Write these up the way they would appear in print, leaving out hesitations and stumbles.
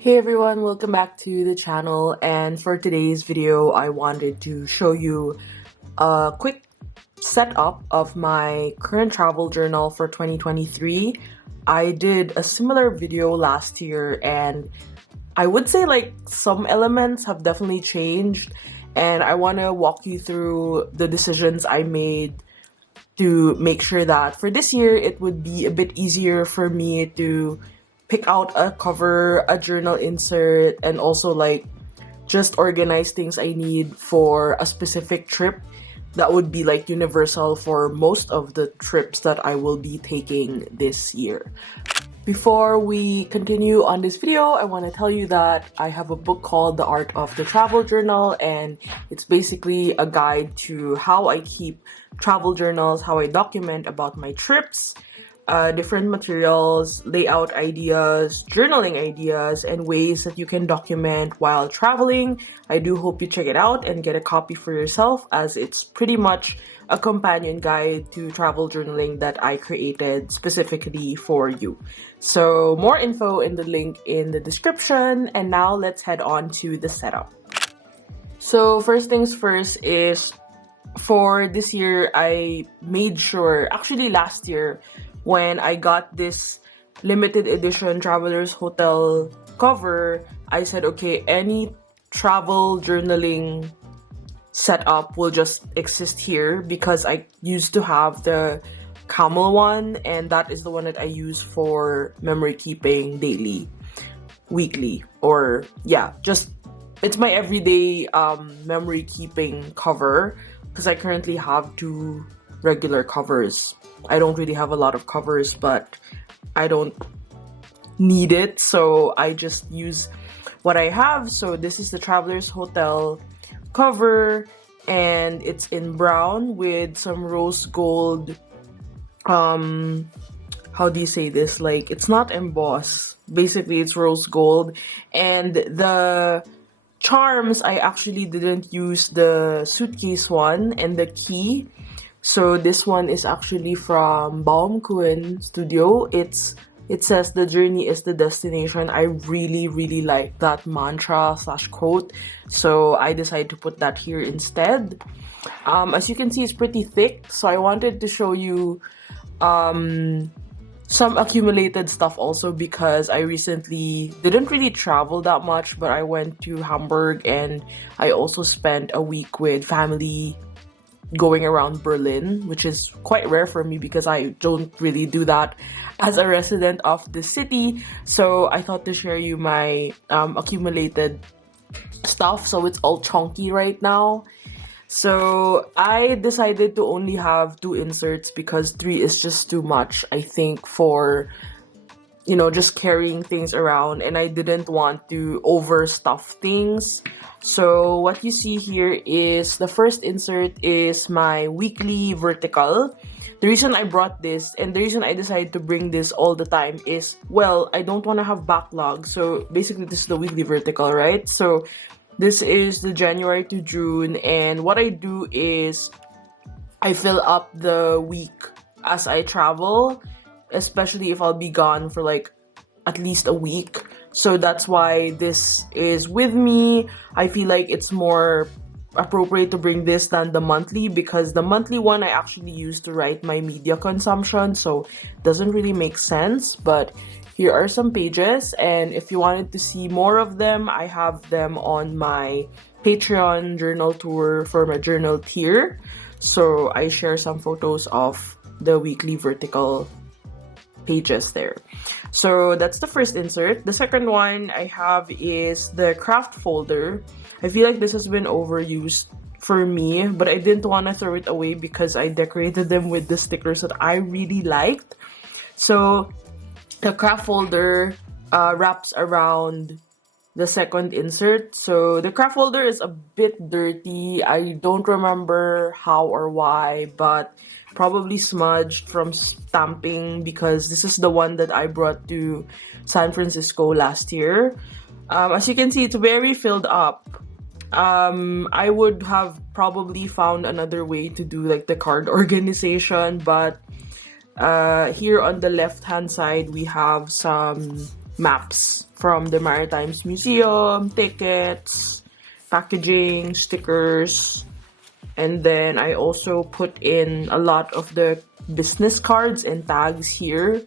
Hey everyone, welcome back to the channel, and for today's video I wanted to show you a quick setup of my current travel journal for 2023. I did a similar video last year and I would say like some elements have definitely changed, and I want to walk you through the decisions I made to make sure that for this year it would be a bit easier for me to pick out a cover, a journal insert, and also like just organize things I need for a specific trip that would be like universal for most of the trips that I will be taking this year. Before we continue on this video, I want to tell you that I have a book called The Art of the Travel Journal, and it's basically a guide to how I keep travel journals, how I document about my trips, different materials, layout ideas, journaling ideas, and ways that you can document while traveling. I do hope you check it out and get a copy for yourself, as it's pretty much a companion guide to travel journaling that I created specifically for you. So more info in the link in the description, and now let's head on to the setup. So first things first is, for this year I made sure, actually last year when I got this limited edition Traveler's Hotel cover, I said okay, any travel journaling setup will just exist here, because I used to have the camel one, and that is the one that I use for memory keeping daily, weekly, or yeah, just it's my everyday memory keeping cover, because I currently have two regular covers. I don't really have a lot of covers, but I don't need it, so I just use what I have. So this is the Traveler's Hotel cover, and it's in brown with some rose gold, how do you say this, like it's not embossed, basically it's rose gold. And the charms, I actually didn't use the suitcase one and the key. So this one is actually from Baum Kuhn Studio. It says the journey is the destination. I really like that mantra / quote, so I decided to put that here instead. As you can see, it's pretty thick, so I wanted to show you some accumulated stuff also, because I recently didn't really travel that much, but I went to Hamburg and I also spent a week with family going around Berlin, which is quite rare for me because I don't really do that as a resident of the city. So I thought to share you my accumulated stuff. So it's all chunky right now. So I decided to only have 2 inserts because 3 is just too much, I think, for, you know, just carrying things around, and I didn't want to overstuff things. So what you see here is the first insert is my weekly vertical. The reason I brought this, and the reason I decided to bring this all the time, is, well, I don't want to have backlog. So basically this is the weekly vertical, right? So this is the January to June, and what I do is I fill up the week as I travel, especially if I'll be gone for like at least a week. So that's why this is with me. I feel like it's more appropriate to bring this than the monthly, because the monthly one I actually use to write my media consumption, so it doesn't really make sense. But here are some pages, and if you wanted to see more of them, I have them on my Patreon journal tour for my journal tier. So I share some photos of the weekly vertical pages there. So that's the first insert. The second one I have is the craft folder. I feel like this has been overused for me, but I didn't want to throw it away because I decorated them with the stickers that I really liked. So the craft folder wraps around the second insert. So the craft folder is a bit dirty. I don't remember how or why, but probably smudged from stamping, because this is the one that I brought to San Francisco last year. As you can see, it's very filled up. I would have probably found another way to do like the card organization, but here on the left hand side we have some maps from the Maritime Museum, tickets, packaging, stickers, and then I also put in a lot of the business cards and tags here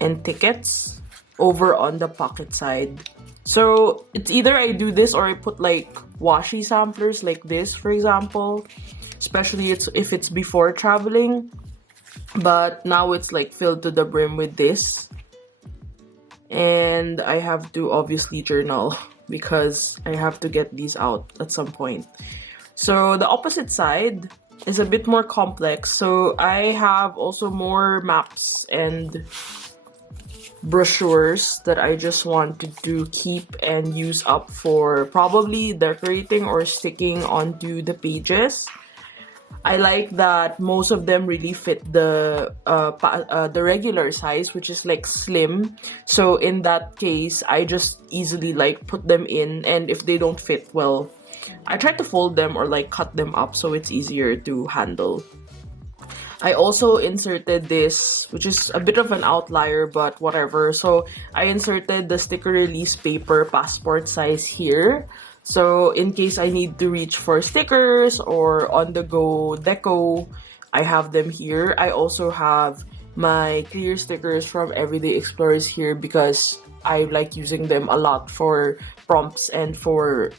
and tickets over on the pocket side. So it's either I do this or I put like washi samplers like this, for example, especially if it's before traveling. But now it's like filled to the brim with this, and I have to obviously journal because I have to get these out at some point. So the opposite side is a bit more complex. So I have also more maps and brochures that I just wanted to keep and use up for probably decorating or sticking onto the pages. I like that most of them really fit the regular size, which is like slim. So in that case, I just easily like put them in, and if they don't fit, well, I try to fold them or like cut them up so it's easier to handle. I also inserted this, which is a bit of an outlier, but whatever. So I inserted the sticker release paper passport size here. So in case I need to reach for stickers or on-the-go deco, I have them here. I also have my clear stickers from Everyday Explorers here because I like using them a lot for prompts and for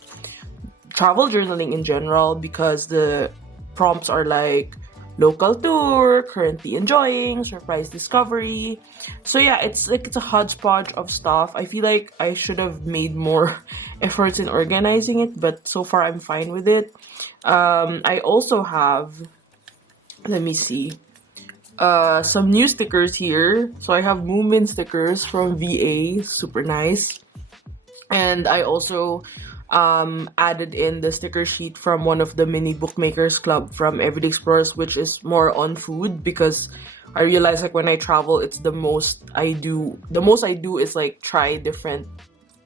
travel journaling in general, because the prompts are like local tour, currently enjoying, surprise discovery. So yeah, it's a hodgepodge of stuff. I feel like I should have made more efforts in organizing it, but so far I'm fine with it. I also have, let me see, some new stickers here. So I have Moomin stickers from VA, super nice. And I also added in the sticker sheet from one of the mini bookmakers club from Everyday Explorers, which is more on food, because I realize like when I travel, it's the most I do is like try different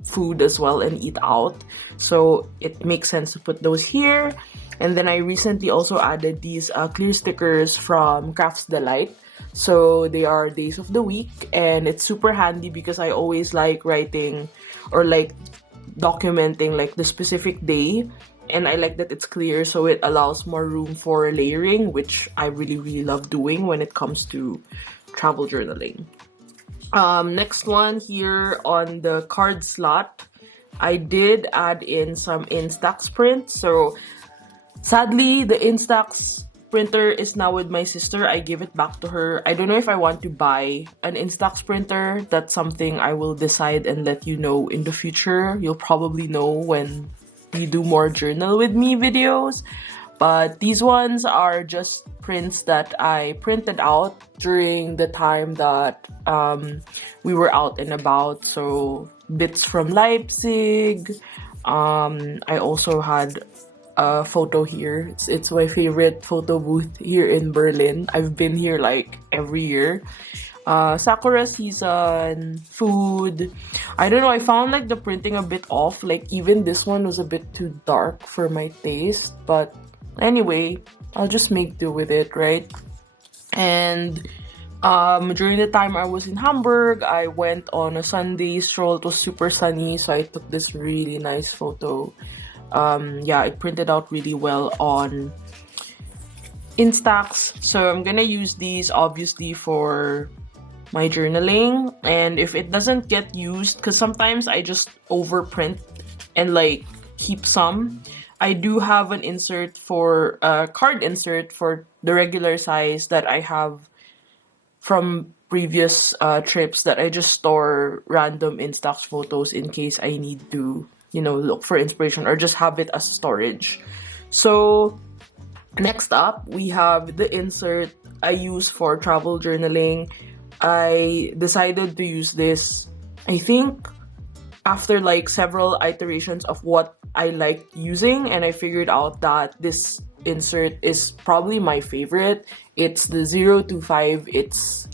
food as well and eat out. So it makes sense to put those here. And then I recently also added these clear stickers from Crafts Delight. So they are days of the week, and it's super handy because I always like writing or like documenting like the specific day, and I like that it's clear, so it allows more room for layering, which I really love doing when it comes to travel journaling. Next one here on the card slot, I did add in some Instax prints. So sadly, the Instax printer is now with my sister. I gave it back to her. I don't know if I want to buy an Instax printer. That's something I will decide and let you know in the future. You'll probably know when we do more journal with me videos. But these ones are just prints that I printed out during the time that we were out and about. So bits from Leipzig. I also had a photo here. It's my favorite photo booth here in Berlin. I've been here like every year. Sakura season, food. I don't know, I found like the printing a bit off. Like even this one was a bit too dark for my taste. But anyway, I'll just make do with it, right? And during the time I was in Hamburg, I went on a Sunday stroll. It was super sunny, so I took this really nice photo. Yeah, it printed out really well on Instax. So I'm gonna use these obviously for my journaling, and if it doesn't get used, because sometimes I just overprint and like keep some, I do have an insert for a card insert for the regular size that I have from previous trips, that I just store random Instax photos in case I need to, you know, look for inspiration or just have it as storage. So next up, we have the insert I use for travel journaling. I decided to use this, I think, after like several iterations of what I liked using, and I figured out that this insert is probably my favorite. It's the 025. It's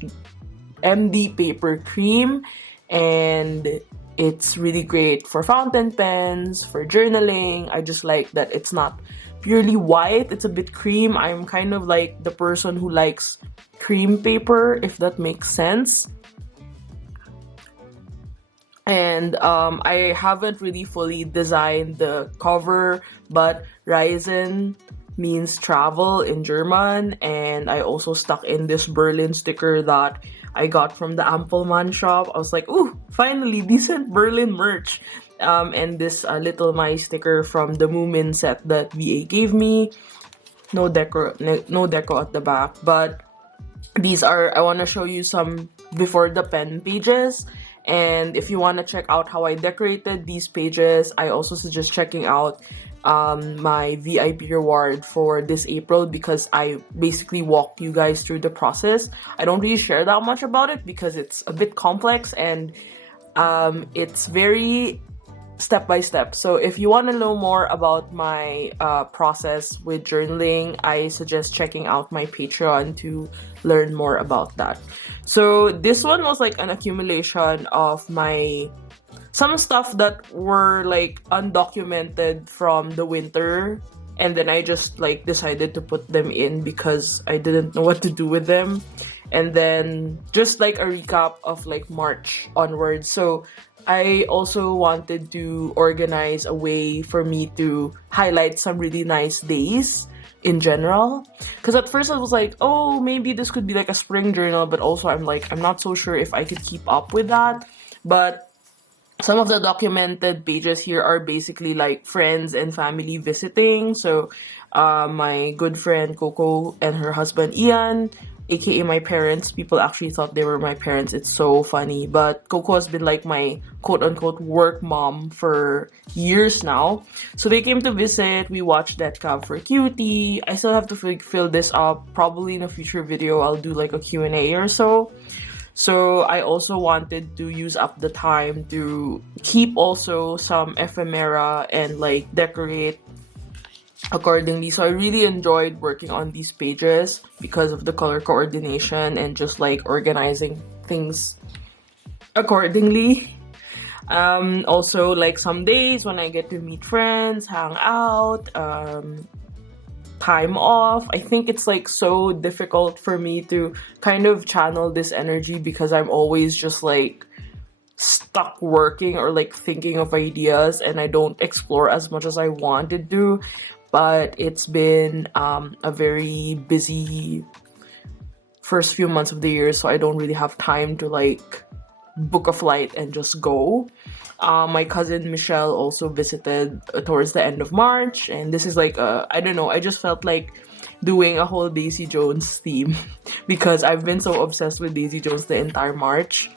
MD paper cream, and it's really great for fountain pens, for journaling. I just like that it's not purely white, it's a bit cream. I'm kind of like the person who likes cream paper, if that makes sense. And I haven't really fully designed the cover, but Reisen means travel in German, and I also stuck in this Berlin sticker that I got from the Ampelman shop. I was like, ooh, finally decent Berlin merch. And this little my sticker from the Moomin set that VA gave me. No deco at the back, but these are, I want to show you some before the pen pages. And if you want to check out how I decorated these pages, I also suggest checking out my VIP reward for this April, because I basically walked you guys through the process. I don't really share that much about it because it's a bit complex, and it's very step by step. So if you want to know more about my process with journaling, I suggest checking out my Patreon to learn more about that. So this one was like an accumulation of some stuff that were like undocumented from the winter, and then I just like decided to put them in because I didn't know what to do with them. And then just like a recap of like March onwards. So I also wanted to organize a way for me to highlight some really nice days in general, because at first I was like, oh, maybe this could be like a spring journal, but also I'm not so sure if I could keep up with that. But some of the documented pages here are basically like friends and family visiting. So my good friend Coco and her husband Ian, aka my parents. People actually thought they were my parents. It's so funny. But Coco has been like my quote-unquote work mom for years now. So they came to visit. We watched that cab for Cutie. I still have to fill this up. Probably in a future video, I'll do like a Q&A or so. So I also wanted to use up the time to keep also some ephemera and like decorate accordingly. So I really enjoyed working on these pages because of the color coordination and just like organizing things accordingly. Also like some days when I get to meet friends, hang out, time off. I think it's like so difficult for me to kind of channel this energy because I'm always just like stuck working or like thinking of ideas, and I don't explore as much as I wanted to. But it's been a very busy first few months of the year, so I don't really have time to like book a flight and just go. My cousin Michelle also visited towards the end of March, and this is like I don't know, I just felt like doing a whole Daisy Jones theme because I've been so obsessed with Daisy Jones the entire March.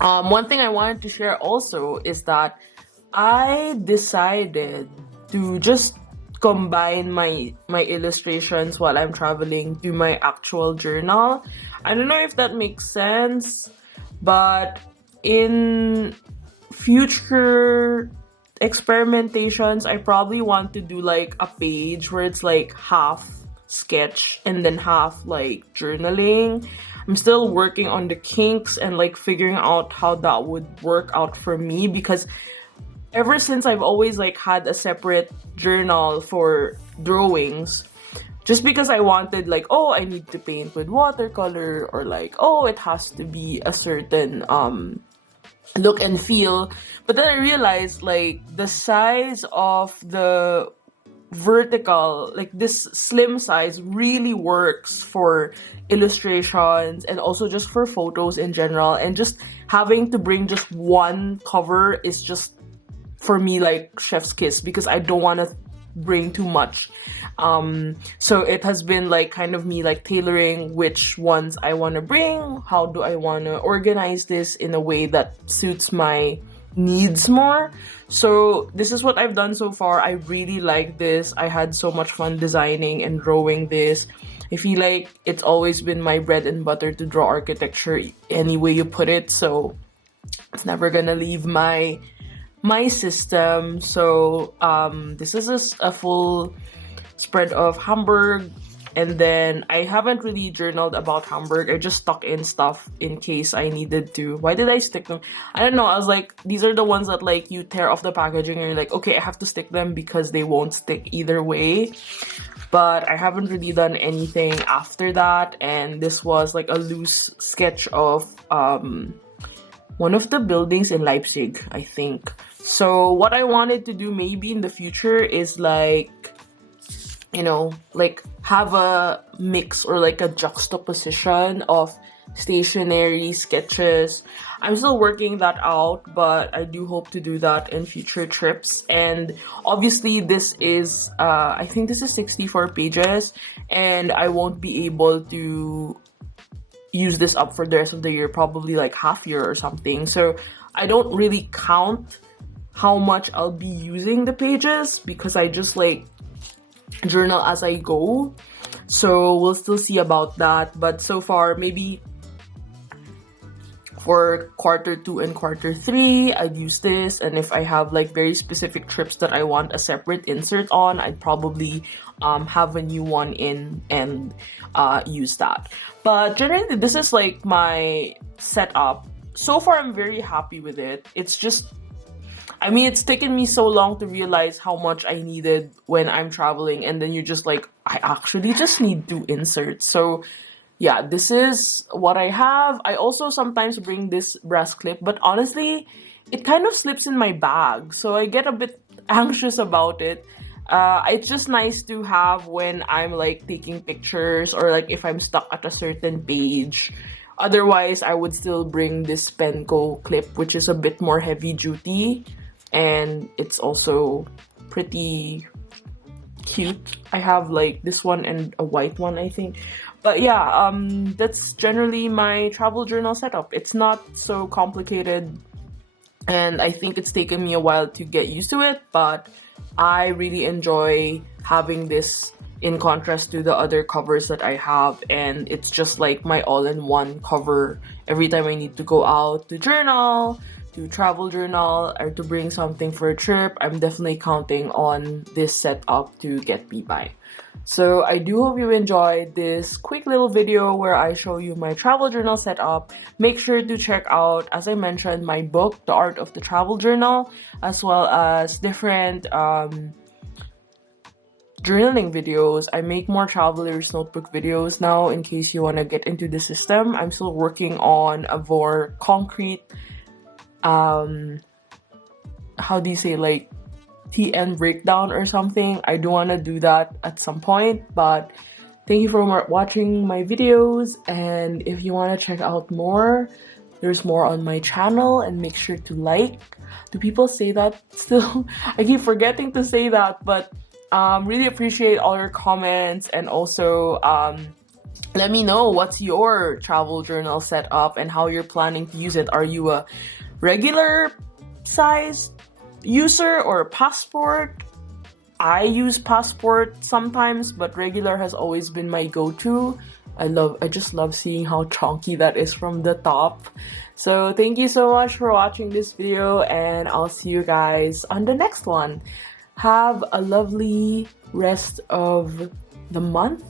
One thing I wanted to share also is that I decided to just combine my illustrations while I'm traveling to my actual journal. I don't know if that makes sense, but in future experimentations, I probably want to do like a page where it's like half sketch and then half like journaling. I'm still working on the kinks and like figuring out how that would work out for me, because ever since I've always like had a separate journal for drawings, just because I wanted like, oh, I need to paint with watercolor, or like, oh, it has to be a certain look and feel. But then I realized like the size of the vertical, like this slim size, really works for illustrations and also just for photos in general. And just having to bring just one cover is just, for me, like chef's kiss, because I don't want to bring too much. So it has been like kind of me like tailoring which ones I want to bring, how do I want to organize this in a way that suits my needs more. So this is what I've done so far. I really like this. I had so much fun designing and drawing this. I feel like it's always been my bread and butter to draw architecture any way you put it, so it's never gonna leave my system. So this is a full spread of Hamburg, and then I haven't really journaled about Hamburg. I just stuck in stuff in case I needed to. Why did I stick them? I don't know. I was like, these are the ones that like you tear off the packaging and you're like, okay, I have to stick them because they won't stick either way. But I haven't really done anything after that, and this was like a loose sketch of one of the buildings in Leipzig, I think. So what I wanted to do maybe in the future is like, you know, like have a mix or like a juxtaposition of stationery sketches. I'm still working that out, but I do hope to do that in future trips. And obviously this is I think this is 64 pages, and I won't be able to use this up for the rest of the year, probably like half year or something. So I don't really count how much I'll be using the pages because I just like journal as I go. So we'll still see about that. But so far, maybe for Q2 and Q3, I'd use this. And if I have like very specific trips that I want a separate insert on, I'd probably have a new one in and use that. But generally, this is like my setup. So far, I'm very happy with it. It's just, I mean, it's taken me so long to realize how much I needed when I'm traveling, and then you're just like, I actually just need 2 inserts. So yeah, this is what I have. I also sometimes bring this brass clip, but honestly, it kind of slips in my bag, so I get a bit anxious about it. It's just nice to have when I'm like taking pictures or like if I'm stuck at a certain page. Otherwise, I would still bring this Penco clip, which is a bit more heavy duty, and it's also pretty cute. I have like this one and a white one, I think. But yeah, that's generally my travel journal setup. It's not so complicated, and I think it's taken me a while to get used to it, but I really enjoy having this in contrast to the other covers that I have, and it's just like my all-in-one cover every time I need to go out to journal, to travel journal, or to bring something for a trip. I'm definitely counting on this setup to get me by. So I do hope you enjoyed this quick little video where I show you my travel journal setup. Make sure to check out, as I mentioned, my book, The Art of the Travel Journal, as well as different journaling videos. I make more traveler's notebook videos now in case you want to get into the system. I'm still working on a more concrete, how do you say, like TN breakdown or something. I do want to do that at some point, but thank you for watching my videos, and if you want to check out more, there's more on my channel, and make sure to like. Do people say that still? I keep forgetting to say that, but really appreciate all your comments, and also let me know what's your travel journal setup and how you're planning to use it. Are you a regular size user or passport? I use passport sometimes, but regular has always been my go-to. I just love seeing how chunky that is from the top. So thank you so much for watching this video, and I'll see you guys on the next one. Have a lovely rest of the month,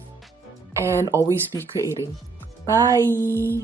and always be creating. Bye!